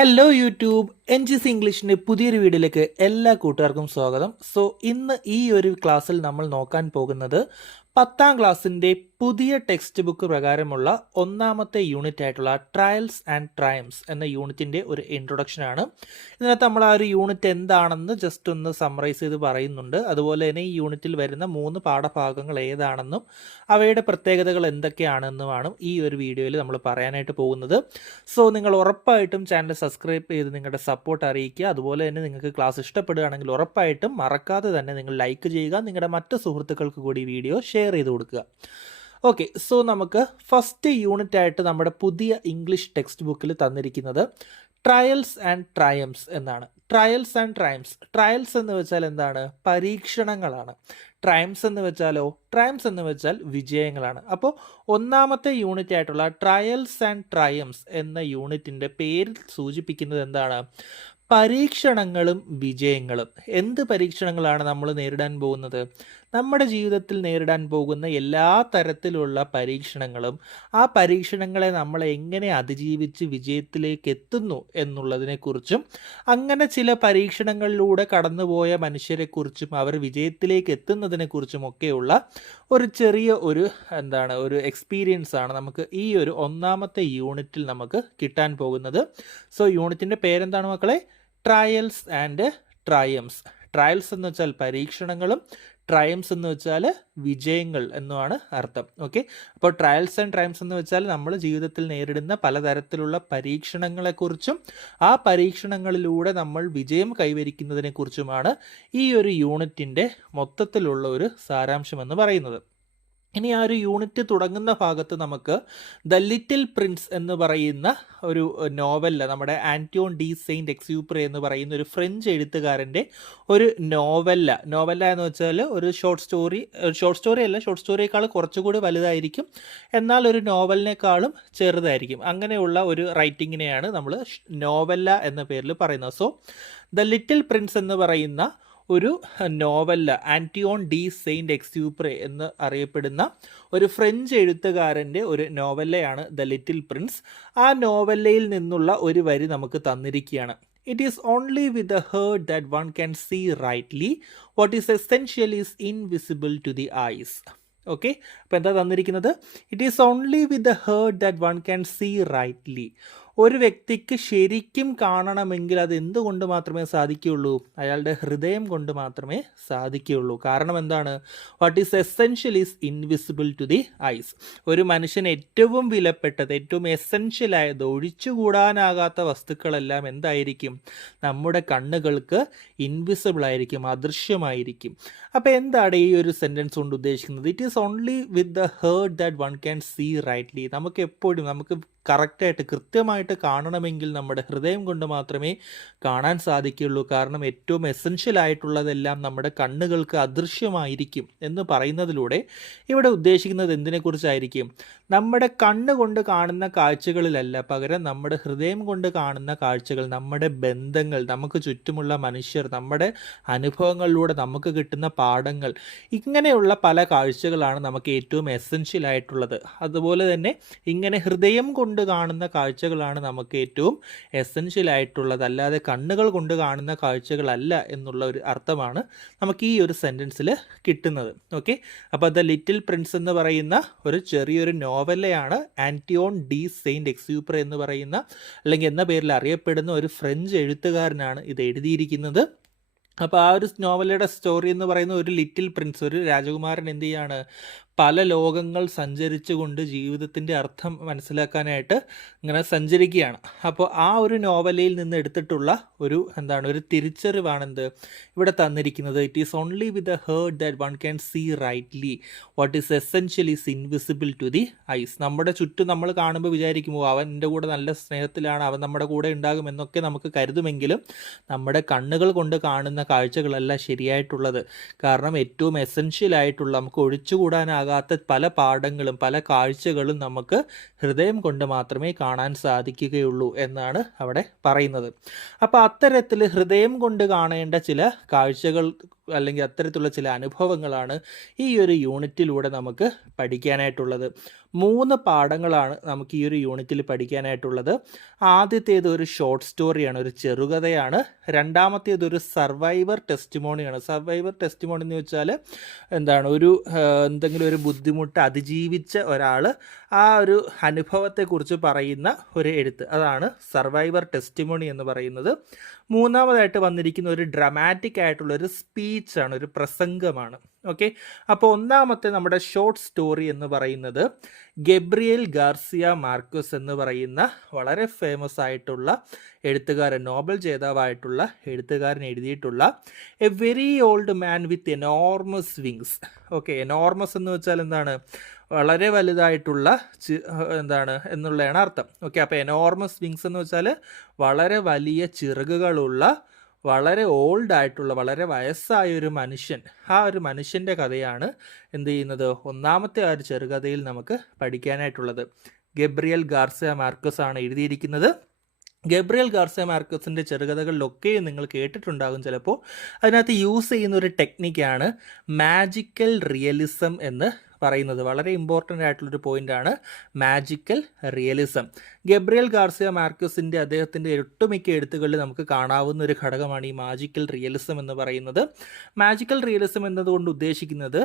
Hello YouTube N G C ഇംഗ്ലീഷിൻ്റെ പുതിയൊരു വീഡിയോയിലേക്ക് എല്ലാ കൂട്ടുകാർക്കും സ്വാഗതം. ഇന്ന് ഈ ഒരു ക്ലാസ്സിൽ നമ്മൾ നോക്കാൻ പോകുന്നത് 10ാം ക്ലാസ്സിൻ്റെ പുതിയ ടെക്സ്റ്റ് ബുക്ക് പ്രകാരമുള്ള ഒന്നാമത്തെ യൂണിറ്റ് ആയിട്ടുള്ള ട്രയൽസ് ആൻഡ് ട്രയംസ് എന്ന യൂണിറ്റിൻ്റെ ഒരു ഇൻട്രൊഡക്ഷനാണ്. ഇതിനകത്ത് നമ്മൾ ആ ഒരു യൂണിറ്റ് എന്താണെന്ന് ജസ്റ്റ് ഒന്ന് സമ്മറൈസ് ചെയ്ത് പറയുന്നുണ്ട്. അതുപോലെ തന്നെ ഈ യൂണിറ്റിൽ വരുന്ന 3 പാഠഭാഗങ്ങൾ ഏതാണെന്നും അവയുടെ പ്രത്യേകതകൾ എന്തൊക്കെയാണെന്നുമാണ് ഈ ഒരു വീഡിയോയിൽ നമ്മൾ പറയാനായിട്ട് പോകുന്നത്. നിങ്ങൾ ഉറപ്പായിട്ടും ചാനൽ സബ്സ്ക്രൈബ് ചെയ്ത് നിങ്ങളുടെ സപ്പോർട്ട് അറിയിക്കുക. അതുപോലെ തന്നെ നിങ്ങൾക്ക് ക്ലാസ് ഇഷ്ടപ്പെടുകയാണെങ്കിൽ ഉറപ്പായിട്ടും മറക്കാതെ തന്നെ നിങ്ങൾ ലൈക്ക് ചെയ്യുക. നിങ്ങളുടെ മറ്റ് സുഹൃത്തുക്കൾക്ക് കൂടി വീഡിയോ ഷെയർ ചെയ്ത് കൊടുക്കുക. ഓക്കെ, നമുക്ക് ഫസ്റ്റ് യൂണിറ്റ് ആയിട്ട് നമ്മുടെ പുതിയ ഇംഗ്ലീഷ് ടെക്സ്റ്റ് ബുക്കിൽ തന്നിരിക്കുന്നത് ട്രയൽസ് ആൻഡ് ട്രയംസ് എന്നാണ്. ട്രയൽസ് ആൻഡ് ട്രയംസ്, ട്രയൽസ് എന്ന് വെച്ചാൽ എന്താണ്? പരീക്ഷണങ്ങളാണ്. ട്രയംസ് എന്ന് വെച്ചാലോ? ട്രയംസ് എന്ന് വെച്ചാൽ വിജയങ്ങളാണ്. അപ്പോൾ ഒന്നാമത്തെ യൂണിറ്റ് ആയിട്ടുള്ള ട്രയൽസ് ആൻഡ് ട്രയംസ് എന്ന യൂണിറ്റിൻ്റെ പേരിൽ സൂചിപ്പിക്കുന്നത് എന്താണ്? പരീക്ഷണങ്ങളും വിജയങ്ങളും. എന്ത് പരീക്ഷണങ്ങളാണ് നമ്മൾ നേരിടാൻ പോകുന്നത്? നമ്മുടെ ജീവിതത്തിൽ നേരിടാൻ പോകുന്ന എല്ലാ തരത്തിലുള്ള പരീക്ഷണങ്ങളും ആ പരീക്ഷണങ്ങളെ നമ്മൾ എങ്ങനെ അതിജീവിച്ച് വിജയത്തിലേക്ക് എത്തുന്നു എന്നുള്ളതിനെക്കുറിച്ചും, അങ്ങനെ ചില പരീക്ഷണങ്ങളിലൂടെ കടന്നുപോയ മനുഷ്യരെക്കുറിച്ചും അവർ വിജയത്തിലേക്ക് എത്തുന്നതിനെക്കുറിച്ചും ഒക്കെയുള്ള ഒരു ചെറിയ ഒരു എക്സ്പീരിയൻസ് ആണ് നമുക്ക് ഈ ഒരു ഒന്നാമത്തെ യൂണിറ്റിൽ നമുക്ക് കിട്ടാൻ പോകുന്നത്. യൂണിറ്റിൻ്റെ പേരെന്താണ് മക്കളെ? Trials and Triumph's. ട്രയൽസ് എന്ന് വെച്ചാൽ പരീക്ഷണങ്ങളും ട്രയംസ് എന്ന് വെച്ചാൽ വിജയങ്ങൾ എന്നുമാണ് അർത്ഥം. ഓക്കെ, അപ്പോൾ ട്രയൽസ് ആൻഡ് ട്രയംസ് എന്ന് വെച്ചാൽ നമ്മൾ ജീവിതത്തിൽ നേരിടുന്ന പലതരത്തിലുള്ള പരീക്ഷണങ്ങളെക്കുറിച്ചും ആ പരീക്ഷണങ്ങളിലൂടെ നമ്മൾ വിജയം കൈവരിക്കുന്നതിനെക്കുറിച്ചുമാണ് ഈ ഒരു യൂണിറ്റിൻ്റെ മൊത്തത്തിലുള്ള ഒരു സാരാംശം എന്ന് പറയുന്നത്. ഇനി ആ ഒരു യൂണിറ്റ് തുടങ്ങുന്ന ഭാഗത്ത് നമുക്ക് ദ ലിറ്റിൽ പ്രിൻസ് എന്ന് പറയുന്ന ഒരു നോവലിൽ, നമ്മുടെ ആൻറ്റോൺ ഡി സെയിൻറ്റ് എക്സ്യൂപ്രി എന്ന് പറയുന്ന ഒരു ഫ്രഞ്ച് എഴുത്തുകാരൻ്റെ ഒരു നോവല്ല എന്ന് വെച്ചാൽ ഒരു ഷോർട്ട് സ്റ്റോറിയേക്കാൾ കുറച്ചുകൂടി വലുതായിരിക്കും, എന്നാൽ ഒരു നോവലിനേക്കാളും ചെറുതായിരിക്കും. അങ്ങനെയുള്ള ഒരു റൈറ്റിങ്ങിനെയാണ് നമ്മൾ നോവല്ല എന്ന പേരിൽ പറയുന്നത്. ദ ലിറ്റിൽ പ്രിൻസ് എന്ന് പറയുന്ന ഒരു നോവല്ല, ആൻറ്റോൺ ഡി സെയിൻറ്റ് എക്സ്യൂപ്രി എന്ന് അറിയപ്പെടുന്ന ഒരു ഫ്രഞ്ച് എഴുത്തുകാരൻ്റെ ഒരു നോവല്ലയാണ് ദ ലിറ്റിൽ പ്രിൻസ്. ആ നോവല്ലയിൽ നിന്നുള്ള ഒരു വരി നമുക്ക് തന്നിരിക്കുകയാണ്. It is only with the heart that one can see rightly. What is essential is invisible to the eyes. Okay, അപ്പോൾ എന്താ തന്നിരിക്കുന്നത്? It is only with the heart that one can see rightly. ഒരു വ്യക്തിക്ക് ശരിക്കും കാണണമെങ്കിൽ അത് എന്തുകൊണ്ട് മാത്രമേ സാധിക്കുകയുള്ളൂ? അയാളുടെ ഹൃദയം കൊണ്ട് മാത്രമേ സാധിക്കുകയുള്ളൂ. കാരണം എന്താണ്? What is essential is invisible to the eyes. ഒരു മനുഷ്യന് ഏറ്റവും വിലപ്പെട്ടത്, ഏറ്റവും എസെൻഷ്യലായത്, ഒഴിച്ചുകൂടാനാകാത്ത വസ്തുക്കളെല്ലാം എന്തായിരിക്കും? നമ്മുടെ കണ്ണുകൾക്ക് ഇൻവിസിബിൾ ആയിരിക്കും, അദൃശ്യമായിരിക്കും. അപ്പോൾ എന്താണ് ഈ ഒരു സെൻറ്റൻസ് കൊണ്ട് ഉദ്ദേശിക്കുന്നത്? It is only with the heart that one can see rightly. നമുക്ക് എപ്പോഴും കറക്റ്റായിട്ട് കൃത്യമായിട്ട് കാണണമെങ്കിൽ നമ്മുടെ ഹൃദയം കൊണ്ട് മാത്രമേ കാണാൻ സാധിക്കുകയുള്ളൂ. കാരണം ഏറ്റവും എസെൻഷ്യൽ ആയിട്ടുള്ളതെല്ലാം നമ്മുടെ കണ്ണുകൾക്ക് അദൃശ്യമായിരിക്കും എന്ന് പറയുന്നതിലൂടെ ഇവിടെ ഉദ്ദേശിക്കുന്നത് എന്തിനെക്കുറിച്ചായിരിക്കും? നമ്മുടെ കണ്ണുകൊണ്ട് കാണുന്ന കാഴ്ചകളിലല്ല, പകരം നമ്മുടെ ഹൃദയം കൊണ്ട് കാണുന്ന കാഴ്ചകൾ, നമ്മുടെ ബന്ധങ്ങൾ, നമുക്ക് ചുറ്റുമുള്ള മനുഷ്യർ, നമ്മുടെ അനുഭവങ്ങളിലൂടെ നമുക്ക് കിട്ടുന്ന പാഠങ്ങൾ, ഇങ്ങനെയുള്ള പല കാഴ്ചകളാണ് നമുക്ക് ഏറ്റവും എസെൻഷ്യൽ ആയിട്ടുള്ളത്. അതുപോലെ തന്നെ ഇങ്ങനെ ഹൃദയം കൊണ്ട് കാണുന്ന കാഴ്ചകളാണ് നമുക്ക് ഏറ്റവും എസെൻഷ്യൽ ആയിട്ടുള്ളത്, അല്ലാതെ കണ്ണുകൾ കൊണ്ട് കാണുന്ന കാഴ്ചകളല്ല എന്നുള്ള ഒരു അർത്ഥമാണ് നമുക്ക് ഈ ഒരു സെൻറ്റൻസിൽ കിട്ടുന്നത്. ഓക്കെ, അപ്പോൾ ദ ലിറ്റിൽ പ്രിൻസ് എന്ന് പറയുന്ന ഒരു ചെറിയൊരു നോവലയാണ് ആൻറ്റോൺ ഡി സെയിൻറ്റ് എക്സ്യൂപ്രി എന്ന് പറയുന്ന, അല്ലെങ്കിൽ എന്ന പേരിൽ അറിയപ്പെടുന്ന ഒരു ഫ്രഞ്ച് എഴുത്തുകാരനാണ് ഇത് എഴുതിയിരിക്കുന്നത്. അപ്പോൾ ആ ഒരു നോവലയുടെ സ്റ്റോറി എന്ന് പറയുന്ന ഒരു ലിറ്റിൽ പ്രിൻസ്, ഒരു രാജകുമാരൻ എന്ത് ചെയ്യാണ്? പല ലോകങ്ങൾ സഞ്ചരിച്ചുകൊണ്ട് ജീവിതത്തിൻ്റെ അർത്ഥം മനസ്സിലാക്കാനായിട്ട് ഇങ്ങനെ സഞ്ചരിക്കുകയാണ്. അപ്പോൾ ആ ഒരു നോവലയിൽ നിന്ന് എടുത്തിട്ടുള്ള ഒരു തിരിച്ചറിവാണെന്ത് ഇവിടെ തന്നിരിക്കുന്നത്? It is only with the heart that one can see rightly. What is essential is invisible to the eyes. നമ്മുടെ ചുറ്റും നമ്മൾ കാണുമ്പോൾ വിചാരിക്കുമോ അവൻ എൻ്റെ കൂടെ നല്ല സ്നേഹത്തിലാണ്, അവൻ നമ്മുടെ കൂടെ ഉണ്ടാകും എന്നൊക്കെ നമുക്ക് കരുതുമെങ്കിലും നമ്മുടെ കണ്ണുകൾ കൊണ്ട് കാണുന്ന കാഴ്ചകളല്ല ശരിയായിട്ടുള്ളത്. കാരണം ഏറ്റവും എസെൻഷ്യൽ ആയിട്ടുള്ള, നമുക്ക് ഒഴിച്ചുകൂടാനാകാത്ത പല പാഠങ്ങളും പല കാഴ്ചകളും നമുക്ക് ഹൃദയം കൊണ്ട് മാത്രമേ കാണാൻ സാധിക്കുകയുള്ളൂ എന്നാണ് അവിടെ പറയുന്നത്. അപ്പോൾ അത്തരത്തിൽ ഹൃദയം കൊണ്ട് കാണേണ്ട ചില കാഴ്ചകൾ അല്ലെങ്കിൽ അത്തരത്തിലുള്ള ചില അനുഭവങ്ങളാണ് ഈ ഒരു യൂണിറ്റിലൂടെ നമുക്ക് പഠിക്കാനായിട്ടുള്ളത്. 3 പാഠങ്ങളാണ് നമുക്ക് ഈ ഒരു യൂണിറ്റിൽ പഠിക്കാനായിട്ടുള്ളത്. ആദ്യത്തേത് ഒരു ഷോർട്ട് സ്റ്റോറിയാണ്, ഒരു ചെറുകഥയാണ്. രണ്ടാമത്തേത് ഒരു സർവൈവർ ടെസ്റ്റിമോണിയാണ്. സർവൈവർ ടെസ്റ്റിമോണി എന്ന് വെച്ചാൽ എന്താണ്, എന്തെങ്കിലും ഒരു ബുദ്ധിമുട്ട് അതിജീവിച്ച ഒരാൾ ആ ഒരു അനുഭവത്തെക്കുറിച്ച് പറയുന്ന ഒരു എഴുത്ത്, അതാണ് സർവൈവർ ടെസ്റ്റിമോണി എന്ന് പറയുന്നത്. മൂന്നാമതായിട്ട് വന്നിരിക്കുന്ന ഒരു ഡ്രമാറ്റിക് ആയിട്ടുള്ള ഒരു സ്പീച്ചാണ്, ഒരു പ്രസംഗമാണ്. ഓക്കെ, അപ്പോൾ ഒന്നാമത്തെ നമ്മുടെ ഷോർട്ട് സ്റ്റോറി എന്ന് പറയുന്നത് ഗബ്രിയേൽ ഗാർസിയ മാർക്വസ് എന്ന് പറയുന്ന വളരെ ഫേമസ് ആയിട്ടുള്ള എഴുത്തുകാരൻ, നോബൽ ജേതാവായിട്ടുള്ള എഴുത്തുകാരൻ എഴുതിയിട്ടുള്ള A very old man with enormous wings. Okay, enormous എന്ന് വെച്ചാൽ എന്താണ്, വളരെ വലുതായിട്ടുള്ള എന്താണ് എന്നുള്ളതാണ് അർത്ഥം. ഓക്കെ, അപ്പോൾ എനോർമസ് വിങ്സ് എന്ന് വെച്ചാൽ വളരെ വലിയ ചിറകുകളുള്ള, വളരെ ഓൾഡ് ആയിട്ടുള്ള, വളരെ വയസ്സായ ഒരു മനുഷ്യൻ. ആ ഒരു മനുഷ്യൻ്റെ കഥയാണ് എന്ത് ചെയ്യുന്നത്, ഒന്നാമത്തെ ആ ഒരു ചെറുകഥയിൽ നമുക്ക് പഠിക്കാനായിട്ടുള്ളത്. ഗബ്രിയേൽ ഗാർസിയ മാർക്വസ് ആണ് എഴുതിയിരിക്കുന്നത്. ഗബ്രിയേൽ ഗാർസിയ മാർക്വസിൻ്റെ ചെറുകഥകളിലൊക്കെ നിങ്ങൾ കേട്ടിട്ടുണ്ടാകും ചിലപ്പോൾ. അതിനകത്ത് യൂസ് ചെയ്യുന്ന ഒരു ടെക്നിക്കാണ് മാജിക്കൽ റിയലിസം എന്ന് പറയുന്നത്. വളരെ ഇമ്പോർട്ടൻ്റ് ആയിട്ടുള്ളൊരു പോയിൻ്റാണ് മാജിക്കൽ റിയലിസം. ഗബ്രിയേൽ ഗാർസിയ മാർക്വസിൻ്റെ അദ്ദേഹത്തിൻ്റെ ഒട്ടുമിക്ക എഴുത്തുകളിൽ നമുക്ക് കാണാവുന്ന ഒരു ഘടകമാണ് ഈ മാജിക്കൽ റിയലിസം എന്ന് പറയുന്നത്. മാജിക്കൽ റിയലിസം എന്നതുകൊണ്ട് ഉദ്ദേശിക്കുന്നത്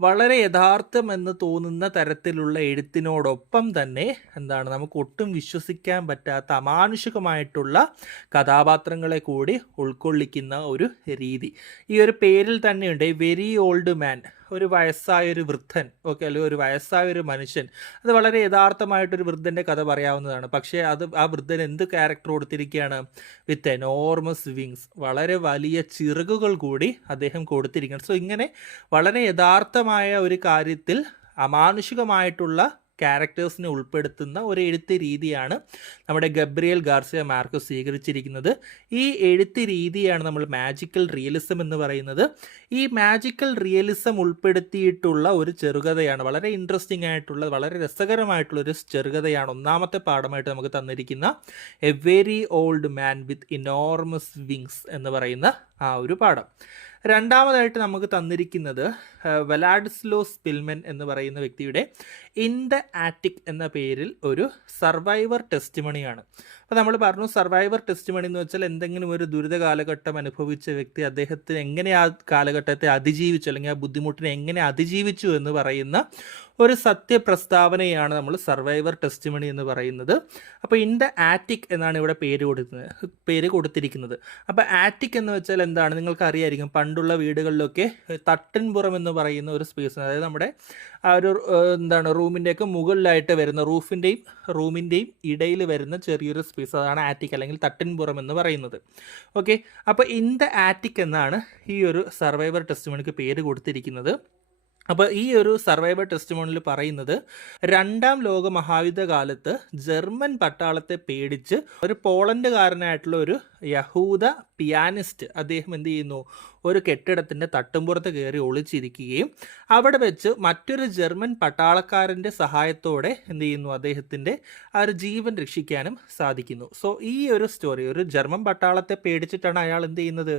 വളരെ യഥാർത്ഥം എന്ന് തോന്നുന്ന തരത്തിലുള്ള എഴുത്തിനോടൊപ്പം തന്നെ എന്താണ്, നമുക്ക് ഒട്ടും വിശ്വസിക്കാൻ പറ്റാത്ത അമാനുഷികമായിട്ടുള്ള കഥാപാത്രങ്ങളെ കൂടി ഉൾക്കൊള്ളിക്കുന്ന ഒരു രീതി. ഈ ഒരു പേരിൽ തന്നെയുണ്ട്, എ വെരി ഓൾഡ് മാൻ, ഒരു വയസ്സായൊരു വൃദ്ധൻ. ഓക്കെ, അല്ലെങ്കിൽ ഒരു വയസ്സായൊരു മനുഷ്യൻ. അത് വളരെ യഥാർത്ഥമായിട്ടൊരു വൃദ്ധൻ്റെ കഥ പറയാവുന്നതാണ്. പക്ഷേ ആ വൃദ്ധൻ എന്ത് ക്യാരക്ടർ കൊടുത്തിരിക്കുകയാണ്, വിത്ത് എനോർമസ് വിങ്സ്, വളരെ വലിയ ചിറകുകൾ കൂടി അദ്ദേഹം കൊടുത്തിരിക്കുകയാണ്. സോ ഇങ്ങനെ വളരെ യഥാർത്ഥമായ ഒരു കാര്യത്തിൽ അമാനുഷികമായിട്ടുള്ള ക്യാരക്ടേഴ്സിനെ ഉൾപ്പെടുത്തുന്ന ഒരു എഴുത്ത് രീതിയാണ് നമ്മുടെ ഗബ്രിയേൽ ഗാർസിയ മാർക്വസ് സ്വീകരിച്ചിരിക്കുന്നത്. ഈ എഴുത്ത് രീതിയാണ് നമ്മൾ മാജിക്കൽ റിയലിസം എന്ന് പറയുന്നത്. ഈ മാജിക്കൽ റിയലിസം ഉൾപ്പെടുത്തിയിട്ടുള്ള ഒരു ചെറുകഥയാണ്, വളരെ ഇൻട്രസ്റ്റിംഗ് ആയിട്ടുള്ള, വളരെ രസകരമായിട്ടുള്ള ഒരു ചെറുകഥയാണ് ഒന്നാമത്തെ പാഠമായിട്ട് നമുക്ക് തന്നിരിക്കുന്ന A very old man with enormous wings എന്ന് പറയുന്ന ആ ഒരു പാഠം. രണ്ടാമതായിട്ട് നമുക്ക് തന്നിരിക്കുന്നത് വലാഡിസ്ലോ സ്പിൽമൻ എന്ന് പറയുന്ന വ്യക്തിയുടെ ഇൻ ദ ആറ്റിക് എന്ന പേരിൽ ഒരു സർവൈവർ ടെസ്റ്റിമണിയാണ്. അപ്പോൾ നമ്മൾ പറഞ്ഞു, സർവൈവർ ടെസ്റ്റിമണി എന്ന് വെച്ചാൽ എന്തെങ്കിലും ഒരു ദുരിത കാലഘട്ടം അനുഭവിച്ച വ്യക്തി അദ്ദേഹത്തിന് എങ്ങനെ ആ കാലഘട്ടത്തെ അതിജീവിച്ചു, അല്ലെങ്കിൽ ആ ബുദ്ധിമുട്ടിനെ എങ്ങനെ അതിജീവിച്ചു എന്ന് പറയുന്ന ഒരു സത്യപ്രസ്താവനയാണ് നമ്മൾ സർവൈവർ ടെസ്റ്റിമണി എന്ന് പറയുന്നത്. അപ്പോൾ ഇൻ ദ ആറ്റിക് എന്നാണ് ഇവിടെ പേര് കൊടുത്തിരിക്കുന്നത്. അപ്പോൾ ആറ്റിക് എന്ന് വെച്ചാൽ എന്താണ്, നിങ്ങൾക്ക് അറിയായിരിക്കും, പണ്ടുള്ള വീടുകളിലൊക്കെ തട്ടിൻപുറം എന്ന് പറയുന്ന ഒരു സ്പേസ്, അതായത് നമ്മുടെ ആ ഒരു എന്താണ് റൂമിൻ്റെയൊക്കെ മുകളിലായിട്ട് വരുന്ന, റൂമിൻ്റെയും ഇടയിൽ വരുന്ന ചെറിയൊരു സ്പേസ്, അതാണ് ആറ്റിക് അല്ലെങ്കിൽ തട്ടിൻപുറം എന്ന് പറയുന്നത്. ഓക്കെ, അപ്പോൾ ഇൻ ദ ആറ്റിക് എന്നാണ് ഈ ഒരു സർവൈവർ ടെസ്റ്റിമണിക്ക് പേര് കൊടുത്തിരിക്കുന്നത്. അപ്പോൾ ഈ ഒരു സർവൈവർ ടെസ്റ്റിമോണിയിൽ പറയുന്നത്, 2ാം ലോക മഹായുദ്ധ കാലത്ത് ജർമ്മൻ പട്ടാളത്തെ പേടിച്ച് ഒരു പോളണ്ടുകാരനായിട്ടുള്ള ഒരു യഹൂദ പിയാനിസ്റ്റ് അദ്ദേഹം എന്ത് ചെയ്യുന്നു, ഒരു കെട്ടിടത്തിൻ്റെ തട്ടുംപുറത്ത് കയറി ഒളിച്ചിരിക്കുകയും അവിടെ വെച്ച് മറ്റൊരു ജർമ്മൻ പട്ടാളക്കാരൻ്റെ സഹായത്തോടെ എന്ത് ചെയ്യുന്നു, അദ്ദേഹത്തിൻ്റെ ആ ഒരു ജീവൻ രക്ഷിക്കാനും സാധിക്കുന്നു. സോ ഈ ഒരു സ്റ്റോറി, ഒരു ജർമ്മൻ പട്ടാളത്തെ പേടിച്ചിട്ടാണ് അയാൾ എന്ത് ചെയ്യുന്നത്,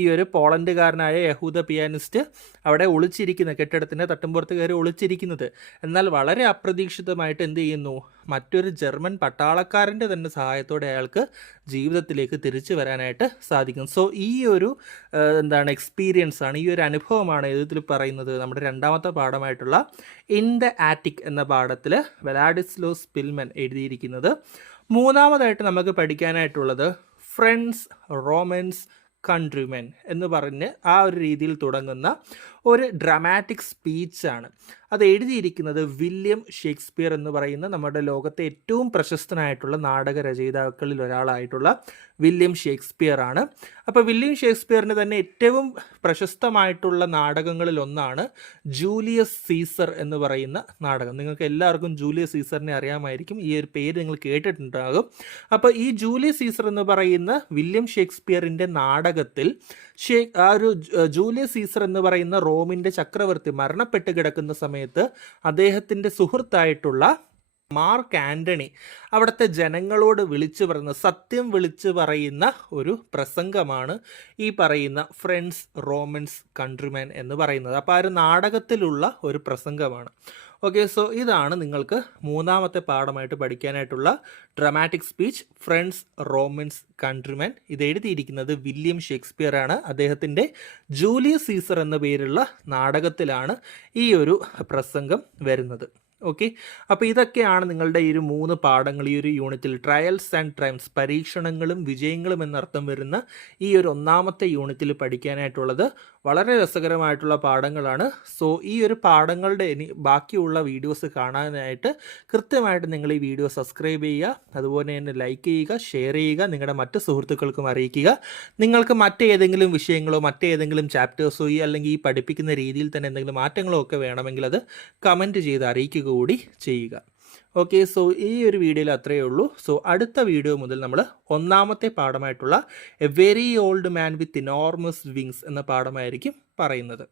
ഈ ഒരു പോളണ്ടുകാരനായ യഹൂദ പിയാനിസ്റ്റ് അവിടെ ഒളിച്ചിരിക്കുന്ന, കെട്ടിടത്തിൻ്റെ തട്ടുംപുറത്ത് കയറി ഒളിച്ചിരിക്കുന്നത്. എന്നാൽ വളരെ അപ്രതീക്ഷിതമായിട്ട് എന്ത് ചെയ്യുന്നു, മറ്റൊരു ജർമ്മൻ പട്ടാളക്കാരൻ്റെ തന്നെ സഹായത്തോടെ അയാൾക്ക് ജീവിതത്തിലേക്ക് തിരിച്ചു വരാനായിട്ട് സാധിക്കും. സോ ഈ ഒരു എക്സ്പീരിയൻസ് ആണ്, ഈ ഒരു അനുഭവമാണ് ഇതിൽ പറയുന്നത് നമ്മുടെ രണ്ടാമത്തെ പാഠമായിട്ടുള്ള ഇൻ ദ ആറ്റിക് എന്ന പാഠത്തിൽ വലാഡിസ്ലോ സ്പിൽമൻ എഴുതിയിരിക്കുന്നത്. മൂന്നാമതായിട്ട് നമുക്ക് പഠിക്കാനായിട്ടുള്ളത് ഫ്രണ്ട്സ്, റോമൻസ്, കൺട്രിമെൻ എന്ന് പറഞ്ഞ് ആ ഒരു രീതിയിൽ തുടങ്ങുന്ന ഒരു ഡ്രാമാറ്റിക് സ്പീച്ചാണ്. അത് എഴുതിയിരിക്കുന്നത് വില്യം ഷേക്സ്പിയർ എന്ന് പറയുന്ന നമ്മുടെ ലോകത്തെ ഏറ്റവും പ്രശസ്തനായിട്ടുള്ള നാടക രചയിതാക്കളിൽ ഒരാളായിട്ടുള്ള വില്യം ഷേക്സ്പിയർ ആണ്. അപ്പോൾ വില്യം ഷേക്സ്പിയറിന് തന്നെ ഏറ്റവും പ്രശസ്തമായിട്ടുള്ള നാടകങ്ങളിൽ ഒന്നാണ് ജൂലിയസ് സീസർ എന്ന് പറയുന്ന നാടകം. നിങ്ങൾക്ക് എല്ലാവർക്കും ജൂലിയസ് സീസറിനെ അറിയാമായിരിക്കും, ഈ ഒരു പേര് നിങ്ങൾ കേട്ടിട്ടുണ്ടാകും. അപ്പോൾ ഈ ജൂലിയസ് സീസർ എന്ന് പറയുന്ന വില്യം ഷേക്സ്പിയറിൻ്റെ നാടകത്തിൽ ആ ഒരു ജൂലിയസ് സീസർ എന്ന് പറയുന്ന റോമിൻ്റെ ചക്രവർത്തി മരണപ്പെട്ട് കിടക്കുന്ന സമയത്ത് അദ്ദേഹത്തിൻ്റെ സുഹൃത്തായിട്ടുള്ള മാർക്ക് ആൻ്റണി അവിടുത്തെ ജനങ്ങളോട് വിളിച്ചു പറയുന്ന സത്യം വിളിച്ചു പറയുന്ന ഒരു പ്രസംഗമാണ് ഈ പറയുന്ന ഫ്രണ്ട്സ് റോമൻസ് കൺട്രിമാൻ എന്ന് പറയുന്നത്. അപ്പോൾ ആ ഒരു നാടകത്തിലുള്ള ഒരു പ്രസംഗമാണ്. ഓക്കെ, സോ ഇതാണ് നിങ്ങൾക്ക് മൂന്നാമത്തെ പാഠമായിട്ട് പഠിക്കാനായിട്ടുള്ള dramatic speech friends Romans countryman. ഇത് എഴുതിയിരിക്കുന്നത് വില്യം ഷേക്സ്പിയർ ആണ്. അദ്ദേഹത്തിൻ്റെ ജൂലിയസ് സീസർ എന്ന പേരുള്ള നാടകത്തിലാണ് ഈ ഒരു പ്രസംഗം വരുന്നത്. ഓക്കെ, അപ്പോൾ ഇതൊക്കെയാണ് നിങ്ങളുടെ ഈ ഒരു 3 പാഠങ്ങൾ ഈ ഒരു യൂണിറ്റിൽ ട്രയൽസ് ആൻഡ് ട്രയംസ് പരീക്ഷണങ്ങളും വിജയങ്ങളും എന്നർത്ഥം വരുന്ന ഈ ഒരു 1ാമത്തെ യൂണിറ്റിൽ പഠിക്കാനായിട്ടുള്ളത്. വളരെ രസകരമായിട്ടുള്ള പാഠങ്ങളാണ്. സോ ഈ ഒരു പാഠങ്ങളുടെ ബാക്കിയുള്ള വീഡിയോസ് കാണാനായിട്ട് കൃത്യമായിട്ട് നിങ്ങൾ ഈ വീഡിയോ സബ്സ്ക്രൈബ് ചെയ്യുക, അതുപോലെ തന്നെ ലൈക്ക് ചെയ്യുക, ഷെയർ ചെയ്യുക, നിങ്ങളുടെ മറ്റ് സുഹൃത്തുക്കൾക്കും അറിയിക്കുക. നിങ്ങൾക്ക് മറ്റേതെങ്കിലും വിഷയങ്ങളോ മറ്റേതെങ്കിലും ചാപ്റ്റേഴ്സോ അല്ലെങ്കിൽ ഈ പഠിപ്പിക്കുന്ന രീതിയിൽ തന്നെ എന്തെങ്കിലും മാറ്റങ്ങളോ ഒക്കെ വേണമെങ്കിൽ അത് കമൻറ്റ് ചെയ്ത് അറിയിക്കുക കൂടി ചെയ്യുക. ഓക്കെ, സോ ഈ ഒരു വീഡിയോയിൽ അത്രയേ ഉള്ളൂ. സോ അടുത്ത വീഡിയോ മുതൽ നമ്മൾ 1ാമത്തെ പാഠമായിട്ടുള്ള a very old man with enormous wings എന്ന പാഠമായിരിക്കും പറയുന്നത്.